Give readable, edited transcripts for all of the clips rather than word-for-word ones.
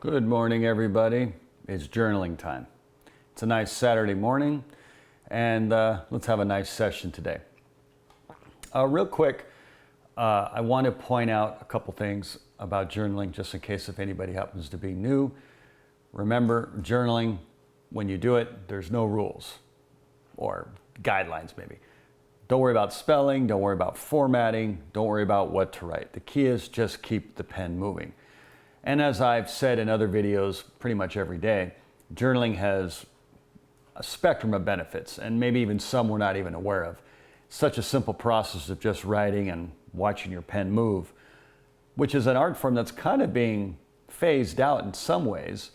Good morning, everybody. It's journaling time. It's a nice Saturday morning, and let's have a nice session today. Real quick, I want to point out a couple things about journaling, just in case if anybody happens to be new. Remember, journaling, when you do it, there's no rules or guidelines, maybe. Don't worry about spelling, don't worry about formatting, don't worry about what to write. The key is just keep the pen moving. And as I've said in other videos pretty much every day, journaling has a spectrum of benefits, and maybe even some we're not even aware of. Such a simple process of just writing and watching your pen move, which is an art form that's kind of being phased out in some ways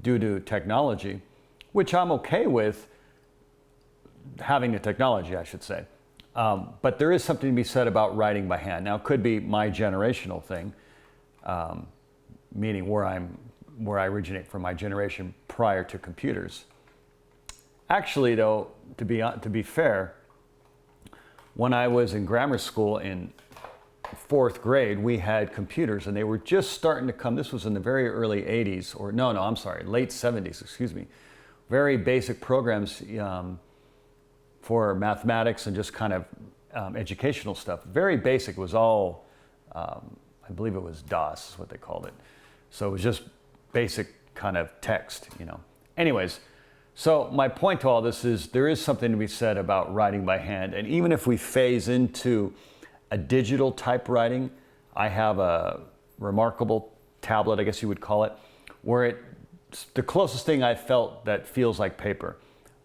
due to technology, which I'm okay with having the technology, I should say. But there is something to be said about writing by hand. Now, it could be my generational thing, meaning where I originate from, my generation prior to computers. Actually, though, to be fair, when I was in grammar school in 4th grade, we had computers, and they were just starting to come. This was in the very early 80s, or late 70s, excuse me. Very basic programs for mathematics and just kind of educational stuff. Very basic. It was all, I believe it was DOS is what they called it. So it was just basic kind of text, Anyways, so my point to all this is there is something to be said about writing by hand. And even if we phase into a digital typewriting, I have a remarkable tablet, I guess you would call it, where it's the closest thing I felt that feels like paper.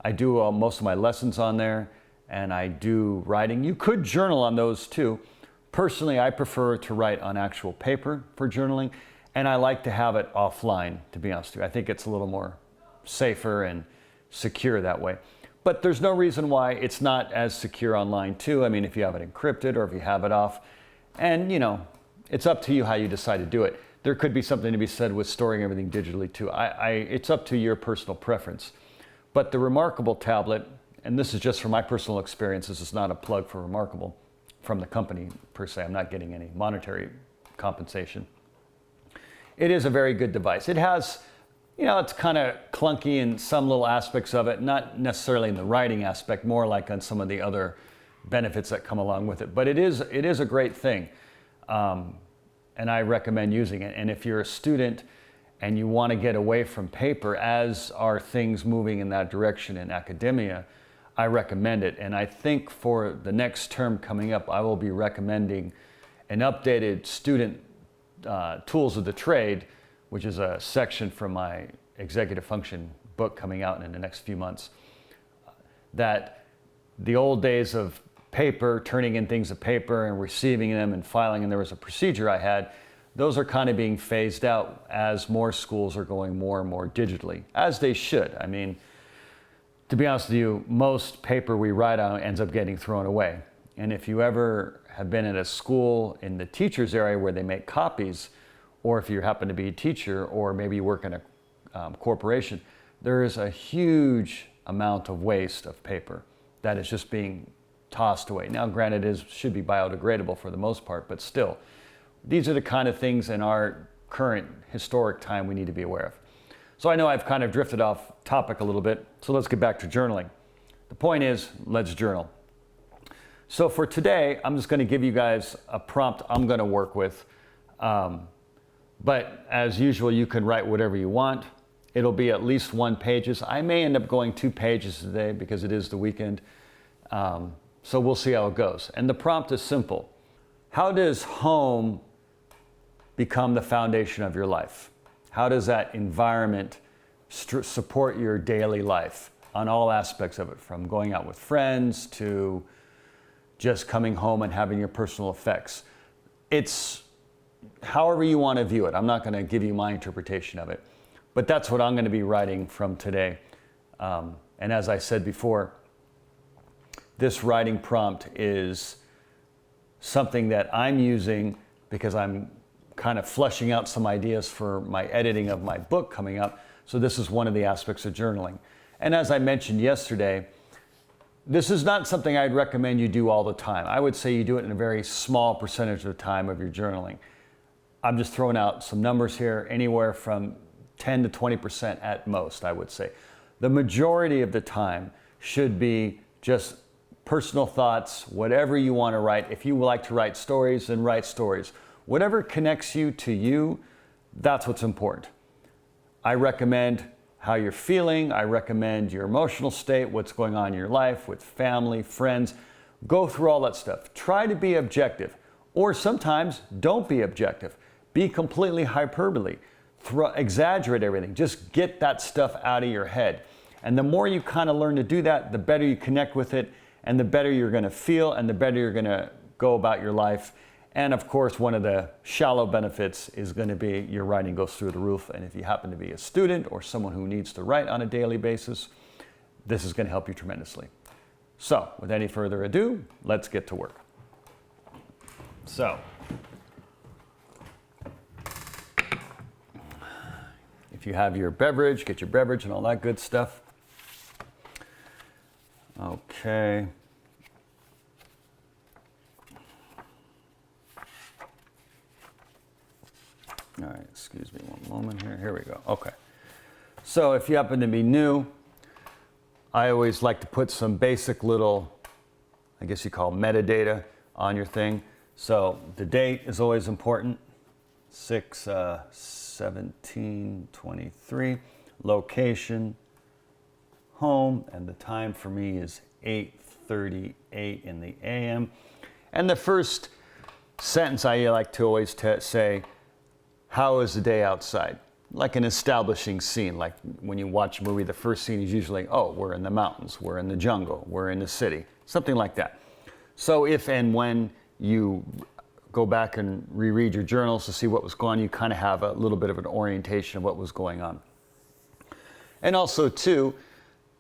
I do most of my lessons on there, and I do writing. You could journal on those too. Personally, I prefer to write on actual paper for journaling, and I like to have it offline, to be honest with you. I think it's a little more safer and secure that way. But there's no reason why it's not as secure online too. I mean, if you have it encrypted or if you have it off, and it's up to you how you decide to do it. There could be something to be said with storing everything digitally too. It's up to your personal preference. But the Remarkable tablet, and this is just from my personal experience, this is not a plug for Remarkable from the company per se. I'm not getting any monetary compensation. It is a very good device. It has, it's kind of clunky in some little aspects of it, not necessarily in the writing aspect, more like on some of the other benefits that come along with it. But it is a great thing, and I recommend using it. And if you're a student and you want to get away from paper, as are things moving in that direction in academia, I recommend it. And I think for the next term coming up, I will be recommending an updated student tools of the trade, which is a section from my executive function book coming out in the next few months. That the old days of paper, turning in things of paper and receiving them and filing, and there was a procedure I had, those are kind of being phased out as more schools are going more and more digitally, as they should. I mean, to be honest with you, most paper we write on ends up getting thrown away. And if you ever have been at a school in the teachers area where they make copies, or if you happen to be a teacher, or maybe you work in a corporation, there is a huge amount of waste of paper that is just being tossed away. Now, granted, it should be biodegradable for the most part, but still, these are the kind of things in our current historic time we need to be aware of. So I know I've kind of drifted off topic a little bit, so let's get back to journaling. The point is, let's journal. So for today, I'm just going to give you guys a prompt I'm going to work with. But as usual, you can write whatever you want. It'll be at least 1 page. I may end up going 2 pages today because it is the weekend. So we'll see how it goes. And the prompt is simple. How does home become the foundation of your life? How does that environment support your daily life on all aspects of it, from going out with friends to just coming home and having your personal effects? It's however you want to view it. I'm not going to give you my interpretation of it, but that's what I'm going to be writing from today. And as I said before, this writing prompt is something that I'm using because I'm kind of fleshing out some ideas for my editing of my book coming up. So this is one of the aspects of journaling. And as I mentioned yesterday, this is not something I'd recommend you do all the time. I would say you do it in a very small percentage of the time of your journaling. I'm just throwing out some numbers here, anywhere from 10 to 20% at most, I would say. The majority of the time should be just personal thoughts, whatever you want to write. If you like to write stories, then write stories. Whatever connects you to you, that's what's important. I recommend how you're feeling. I recommend your emotional state, what's going on in your life with family, friends. Go through all that stuff. Try to be objective, or sometimes don't be objective. Be completely hyperbole. Exaggerate everything. Just get that stuff out of your head. And the more you kind of learn to do that, the better you connect with it, and the better you're going to feel, and the better you're going to go about your life. And of course, one of the shallow benefits is going to be your writing goes through the roof. And if you happen to be a student or someone who needs to write on a daily basis, this is going to help you tremendously. So, with any further ado, let's get to work. So, if you have your beverage, get your beverage and all that good stuff. Okay. All right, excuse me one moment here. Here we go. Okay. So if you happen to be new, I always like to put some basic little, I guess you call metadata on your thing. So the date is always important, 6/17/23. Location, home, and the time for me is 8:38 in the a.m. And the first sentence I like to always say, how is the day outside? Like an establishing scene. Like when you watch a movie, the first scene is usually, oh, we're in the mountains, we're in the jungle, we're in the city, something like that. So if and when you go back and reread your journals to see what was going on, you kind of have a little bit of an orientation of what was going on. And also, too,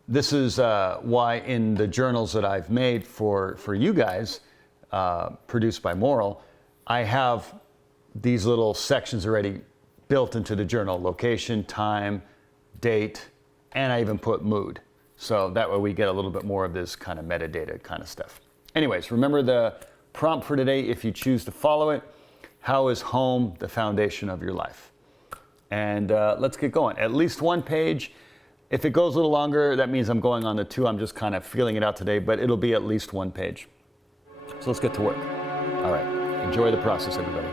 this is why in the journals that I've made for you guys, produced by Moral, I have these little sections already built into the journal: location, time, date, and I even put mood. So that way we get a little bit more of this kind of metadata kind of stuff. Anyways, remember the prompt for today, if you choose to follow it: how is home the foundation of your life? And let's get going. At least one page. If it goes a little longer, that means I'm going on the 2. I'm just kind of feeling it out today, but it'll be at least one page. So let's get to work. All right. Enjoy the process, everybody.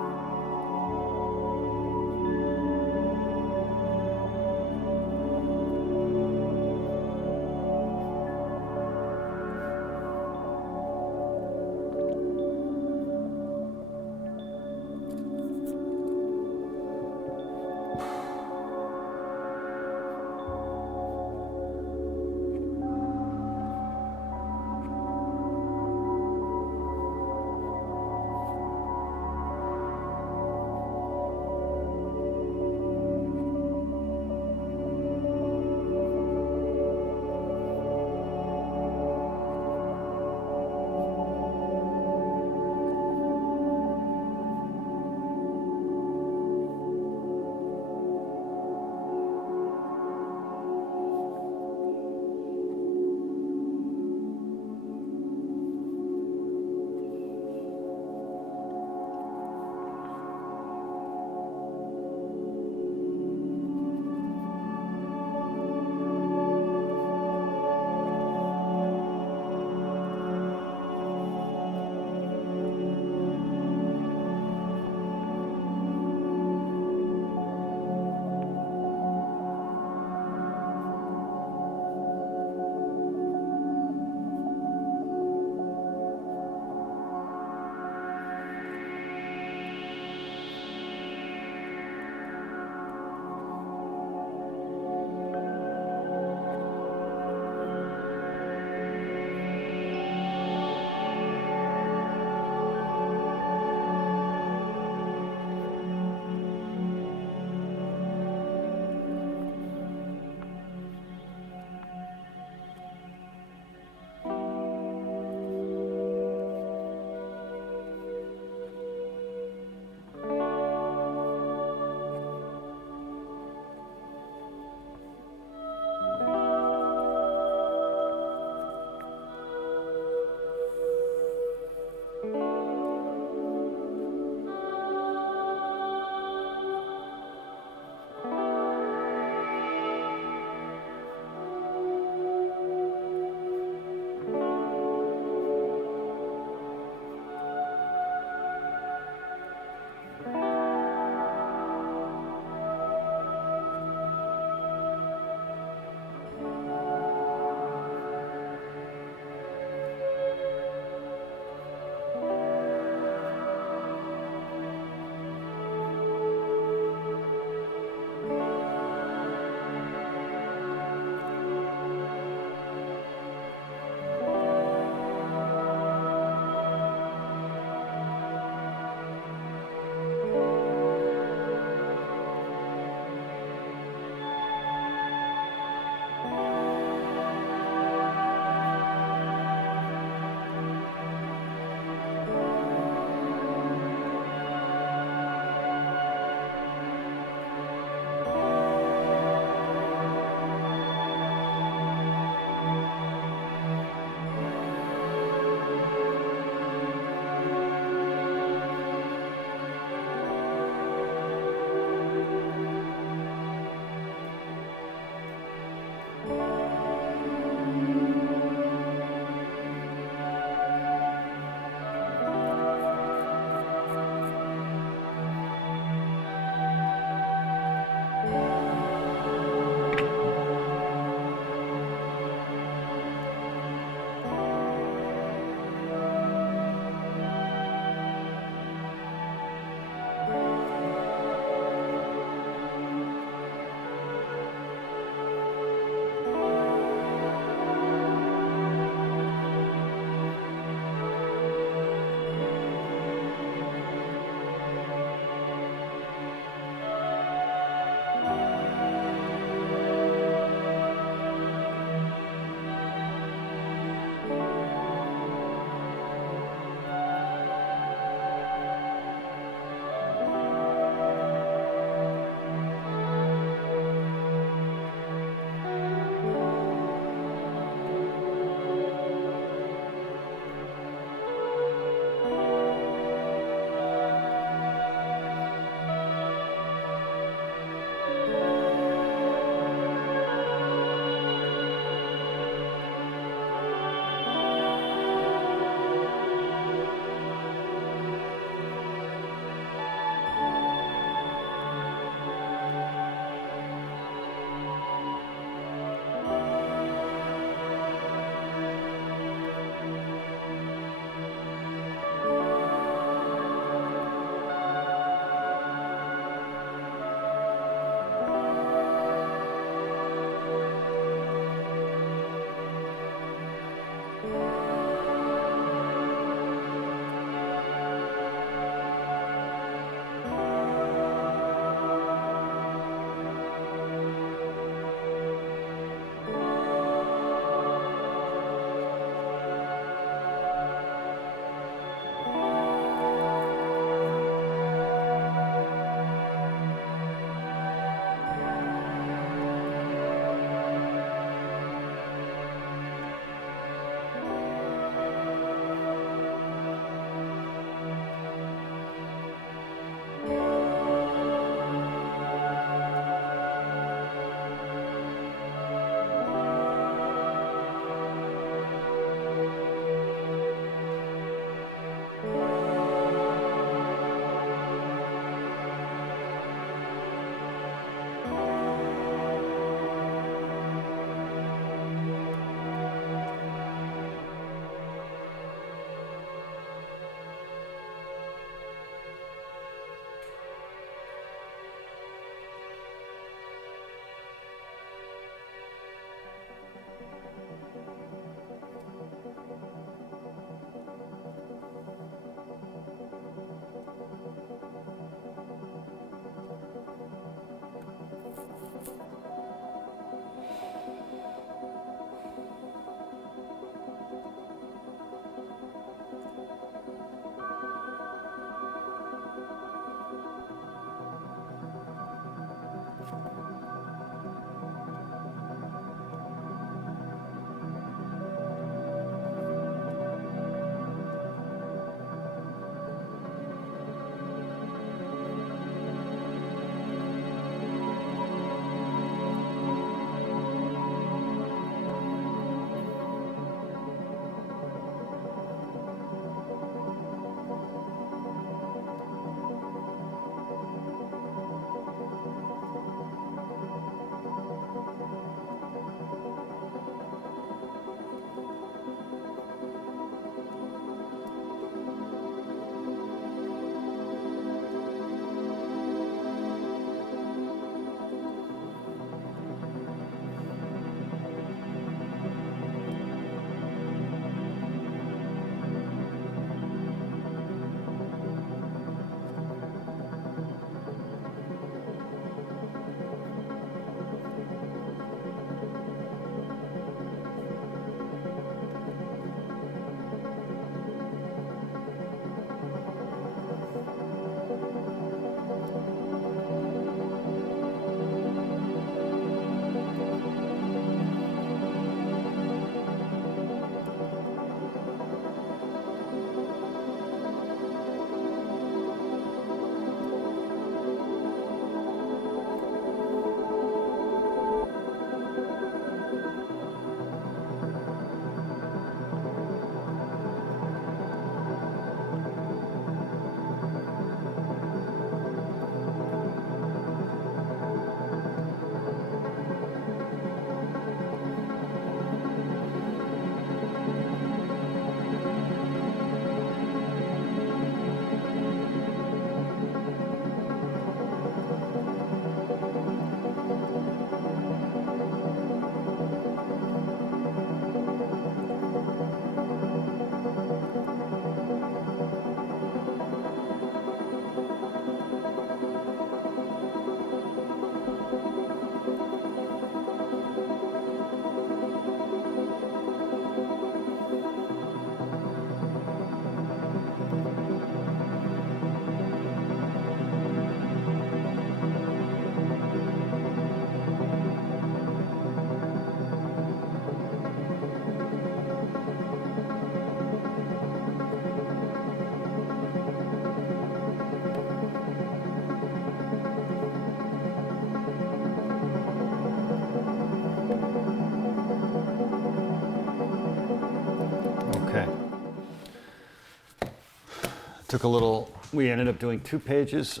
we ended up doing 2 pages.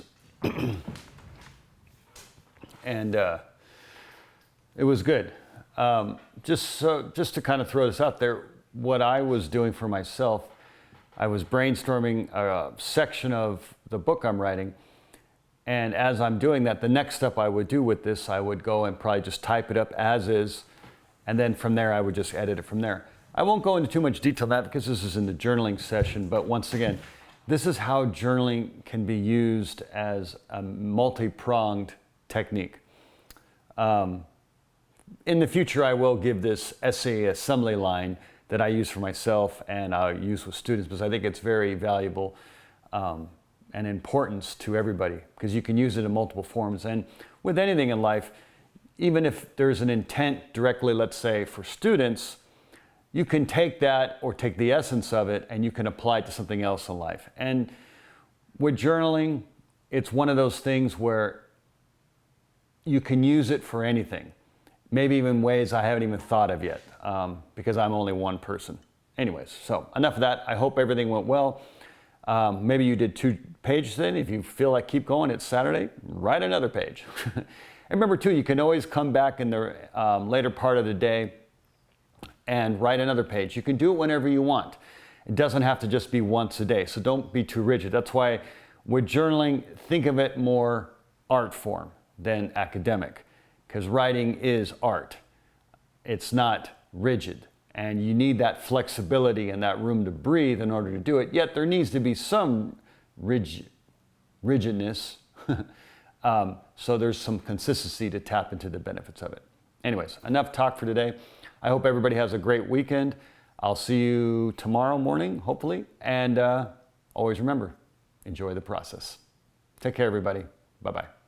And it was good. Just to kind of throw this out there, what I was doing for myself, I was brainstorming a section of the book I'm writing. And as I'm doing that, the next step I would do with this, I would go and probably just type it up as is. And then from there, I would just edit it from there. I won't go into too much detail on that because this is in the journaling session. But once again, this is how journaling can be used as a multi-pronged technique. In the future, I will give this essay assembly line that I use for myself and I'll use with students because I think it's very valuable and importance to everybody because you can use it in multiple forms. And with anything in life, even if there's an intent directly, let's say, for students, you can take that or take the essence of it and you can apply it to something else in life. And with journaling, it's one of those things where you can use it for anything. Maybe even ways I haven't even thought of yet because I'm only one person. Anyways, so enough of that. I hope everything went well. Maybe you did 2 pages in. If you feel like keep going, it's Saturday, write another page. And remember too, you can always come back in the later part of the day and write another page. You can do it whenever you want. It doesn't have to just be once a day, so don't be too rigid. That's why with journaling, think of it more art form than academic, because writing is art. It's not rigid, and you need that flexibility and that room to breathe in order to do it, yet there needs to be some rigidness. So there's some consistency to tap into the benefits of it. Anyways, enough talk for today. I hope everybody has a great weekend. I'll see you tomorrow morning, hopefully. And always remember, enjoy the process. Take care, everybody. Bye-bye.